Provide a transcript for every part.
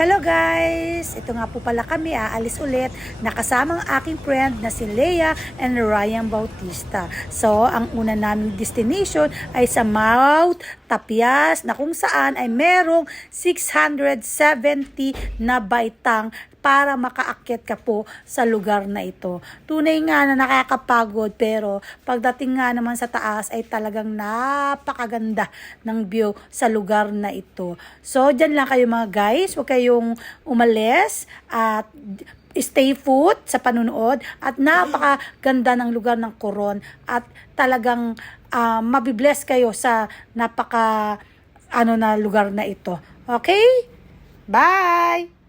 Hello guys! Ito nga po pala kami, aalis ulit nakasama ang aking friend na si Leia and Ryan Bautista. So, ang una naming destination ay sa Mount Tapias na kung saan ay merong 670 na baitang para makaakyat ka po sa lugar na ito. Tunay nga na nakakapagod pero pagdating nga naman sa taas ay talagang napakaganda ng view sa lugar na ito. So, dyan lang kayo mga guys. Huwag kayong umalis at stay put sa panunood at napakaganda ng lugar ng Coron at talagang mabibless kayo sa napaka na lugar na ito. Okay? Bye!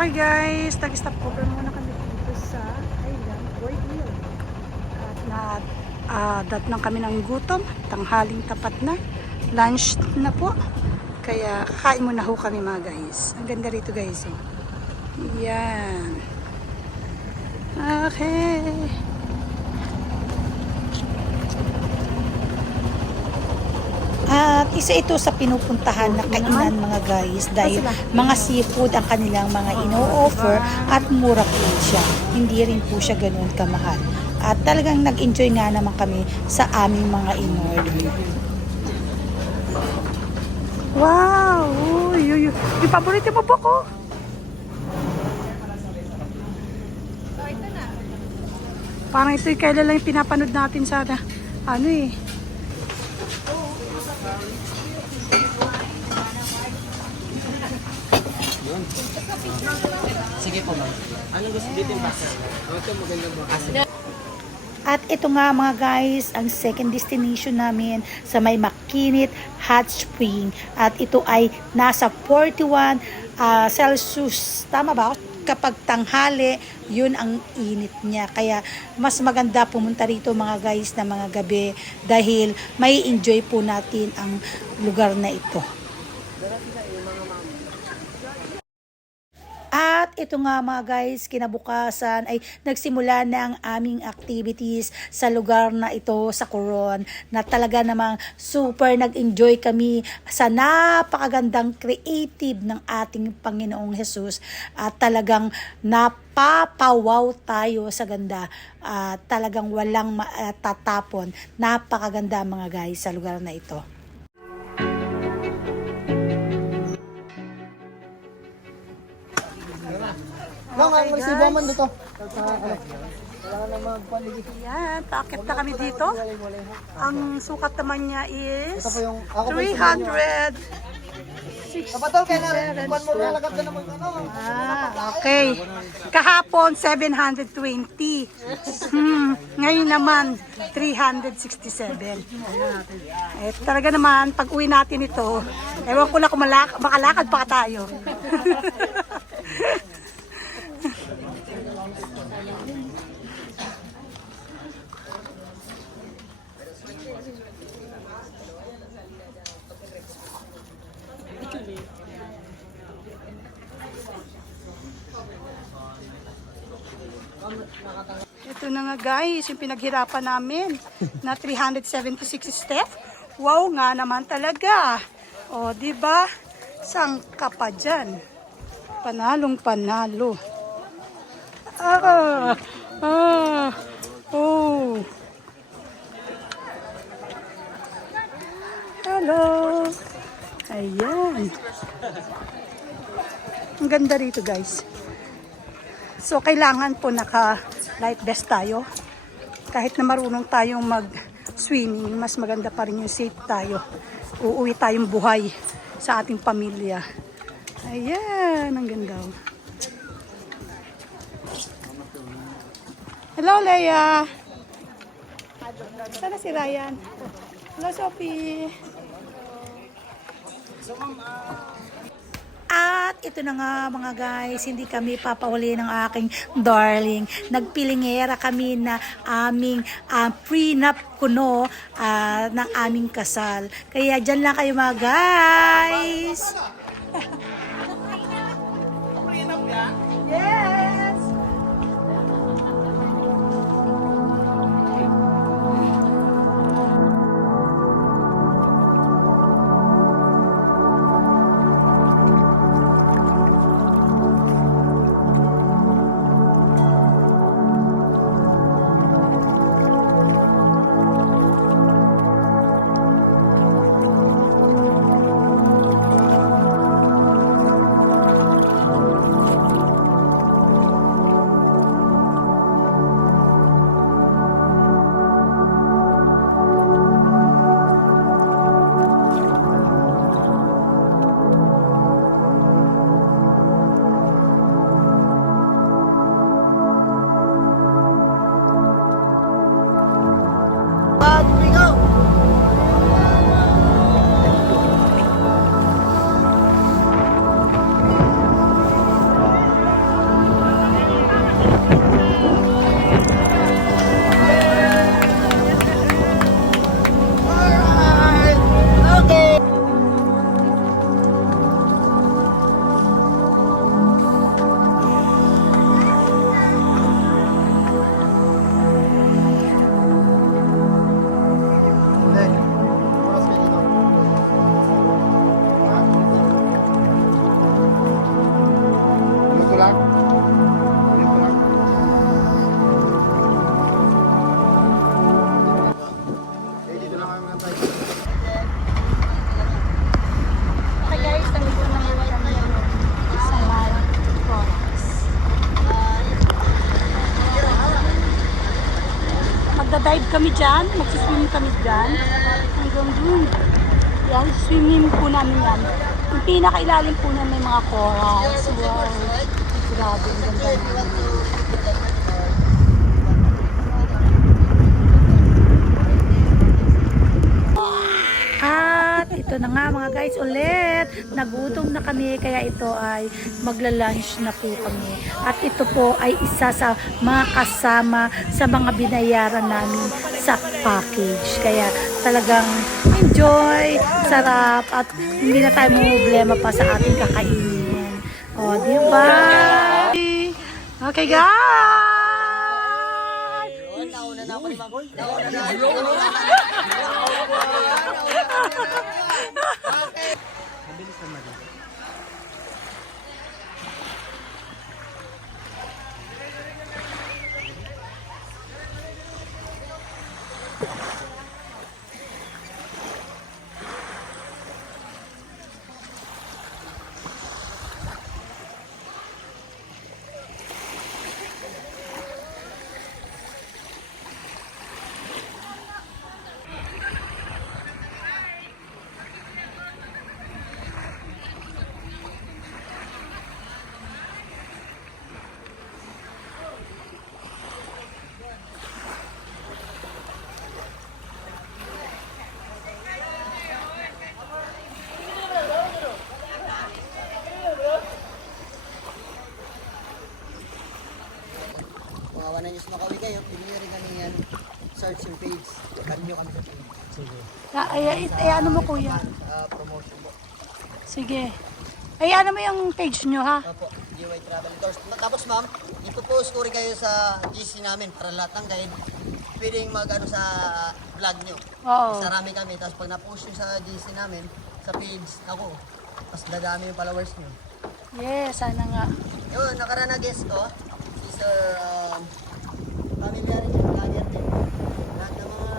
Okay guys, nag-stop over muna kami dito sa Island Boyd Hill. At dat lang kami ng gutom, tanghaling tapat na, lunch na po. Kaya kakain muna ho kami mga guys. Ang ganda rito guys. Oh. Yan. Okay. At isa ito sa pinupuntahan na kainan mga guys dahil mga seafood ang kanilang mga ino-offer at mura po siya. Hindi rin po siya ganoon kamahal. At talagang nag-enjoy nga naman kami sa aming mga in-order. Wow! Uy. Yung paborito mo ba ko? Parang ito yung kailan lang yung pinapanood natin sa Sige po ma'am. Anong gusto dito yung basa? Ito magandang basa. At ito nga mga guys, ang second destination namin sa may Makinit Hot Spring. At ito ay nasa 41 Celsius. Tama ba? Kapag tanghali, yun ang init niya. Kaya mas maganda pumunta rito mga guys na mga gabi dahil may enjoy po natin ang lugar na ito. At ito nga mga guys, kinabukasan ay nagsimula na ang aming activities sa lugar na ito sa Coron na talaga namang super nag-enjoy kami sa napakagandang creative ng ating Panginoong Jesus at talagang napapawaw tayo sa ganda at talagang walang matatapon. Napakaganda mga guys sa lugar na ito. Okay, guys. Dito. Yan, paakit na kami dito. Ang sukat naman niya is Ito po yung ako po 300. Kapatol kayo na rin. One more nalagap na naman. Okay. Kahapon 720. Ngayon naman 367. Talaga naman pag uwi natin ito, ewan ko na kung makalakad pa tayo. Ito na nga guys, yung pinaghirapan namin na 376 step. Wow nga naman talaga. O, di ba? Sang ka pa dyan? Panalong panalo. Oh. Hello. Ayan. Ang ganda rito guys. So, kailangan po naka-life vest tayo. Kahit na marunong tayong mag-swimming, mas maganda pa rin yung safe tayo. Uuwi tayong buhay sa ating pamilya. Ayan, ang ganda. Hello, Leia. Sana si Ryan. Hello, Sophie. At ito na nga mga guys, hindi kami papahuli ng aking darling. Nagpilingera kami na aming prenup kuno ng aming kasal. Kaya dyan lang kayo mga guys. Yes! Magda-dive kami dyan, magsiswim kami dyan. Hanggang dun. Yan, swimming po namin yan. Yung pinakailalim po na may mga corals. Wow. Grabe, ang ganda namin. At ito na nga mga guys ulit. Nagutom na kami kaya ito ay magla-lunch na po kami. At ito po ay isa sa mga kasama sa mga binayaran namin sa package. Kaya talagang enjoy, sarap at hindi na tayo problema pa sa ating kakainin. O, di ba? Okay guys! Nauna na ako ni Ma'am. Nauna na. Mabilis naman. Mga news Makawi kayo, pili rin kami yan. Search yung page. Karin nyo kami sa page. Sige. Ay, ano mo kuya? Promotion po. Sige. Ay, ano mo yung page nyo ha? Opo, GY Travel Tours. Tapos ma'am, ipopost ko rin kayo sa GC namin para lahat ng guide pwedeng mag-ano sa vlog nyo. Oo. Sarami kami, tapos pag na-post nyo sa GC namin, sa page, ako, mas dadami yung followers nyo. Yes, sana nga. Yun, nakaraan na guest ko, si Sir, familiar niya, vlogger din. Lahat ng mga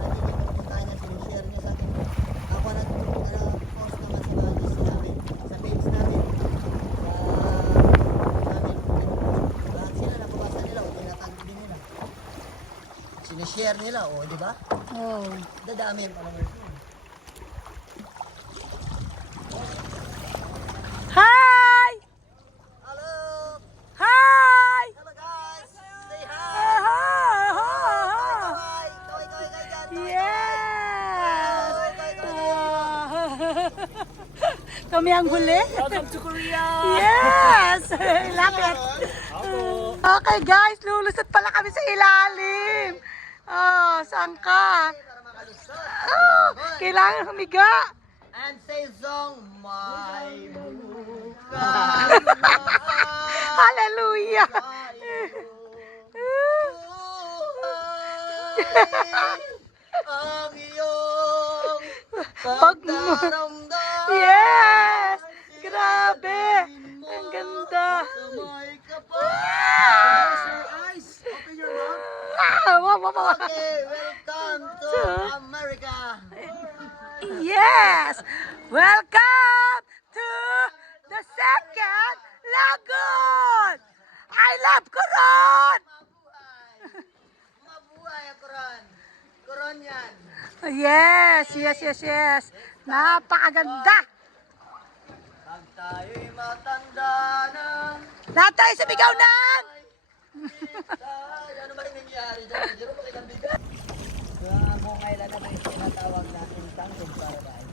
nagiging pupuntahan niya, sinishare niya sa akin. Ako nag-post naman sa mga GC namin, sa page namin. Lahat sila, nababasa nila, o tinatag din nila. Sinishare nila, o di ba? Oh. Dadami yung followers nyo. Hi! Hello! Hi! Hello guys! Say hi! Hi! Hi! Kaway kayo dyan! Yes! Kaway. Kami ang huli? Welcome to Korea! Yes! Lapit! Okay guys, lulusot pala kami sa ilalim. Oh, saan ka? Para makalusot. Oh, kailangan humiga. And say song, my buka. Hallelujah! Ang iyong Pag- pagdaramdam. Yes! Grabe! Ang ganda! Samay ka pa. Open your mouth. Wow, wow, wow. Okay, welcome to America. Yes! Welcome to the second lagoon! I love Coron! Mabuhay. Mabuhay ang Coron. Coron yan. Yes, yes, yes, yes. Napakaganda. Pag tayo'y matanda na, Lahat tayo sumigaw ng... ano ba rin nangyari dyan? Jero pa kitang bigat. Kung kailan na ba yung tinatawag na Enchanted Paradise?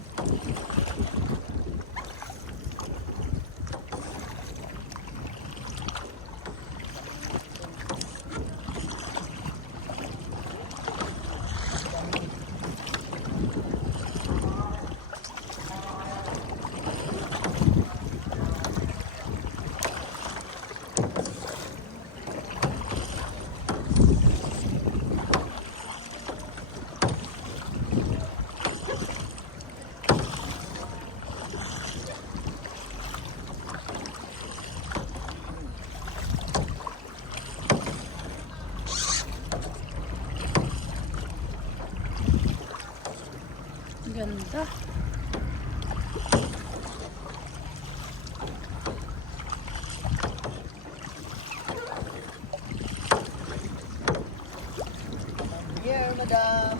Ganda. Here, madam.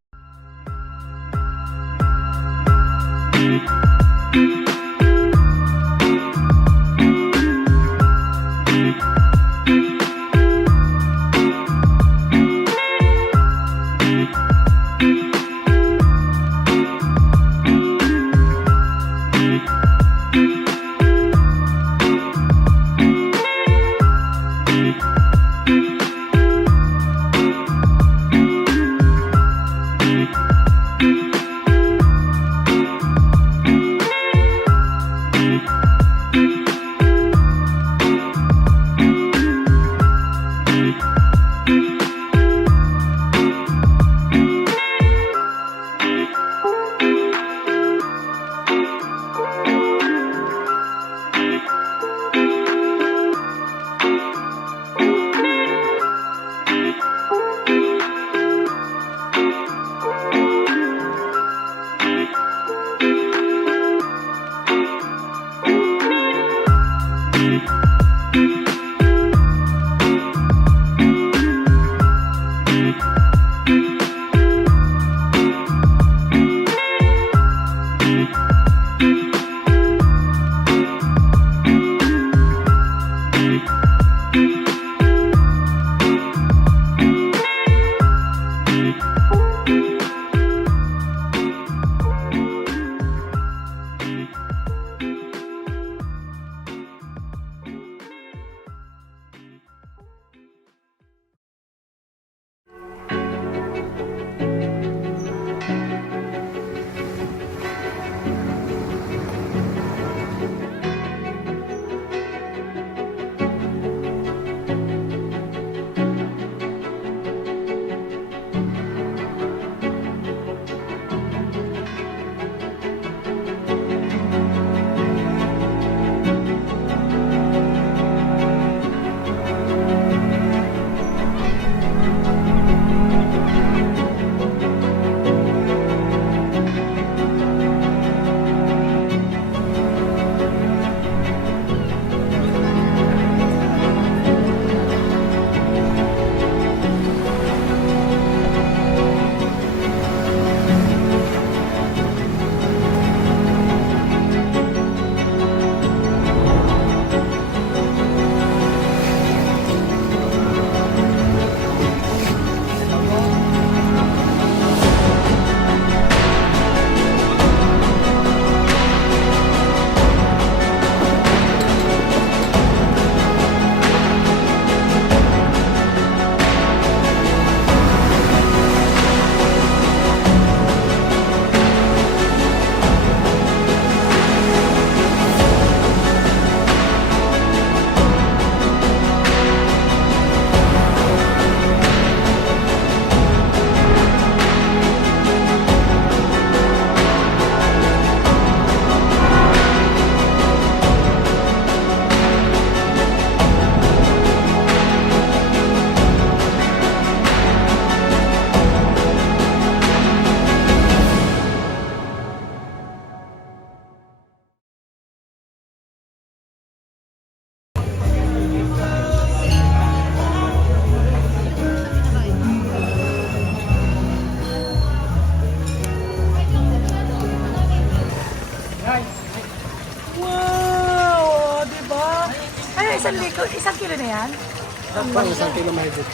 na yan? Pang isang kilo mahigit.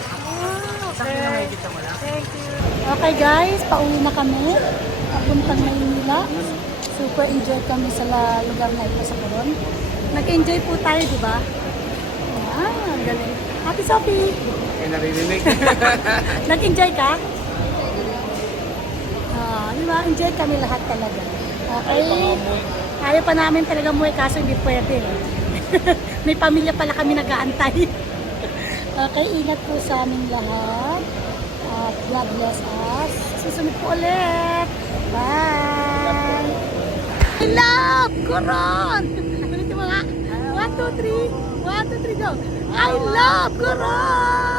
Okay. Thank you. Okay guys, pauwi na kami. Papuntang Maynila. Super enjoy kami sa lugar na ito sa Coron. Nag-enjoy po tayo, di ba? Ang galing. Ate Sophie, Ay naririnig. nag-enjoy ka? Di ba? Enjoy kami lahat talaga. Okay? Ayaw pa namin talaga muwi kaso hindi pwede. May pamilya pala kami nag-aantay. Okay, ingat po sa aming lahat. At God bless us. Susunod po ulit. Bye! I love Coron! Ulitin mo nga. 1, 2, 3. 1, 2, 3, go. I love Coron!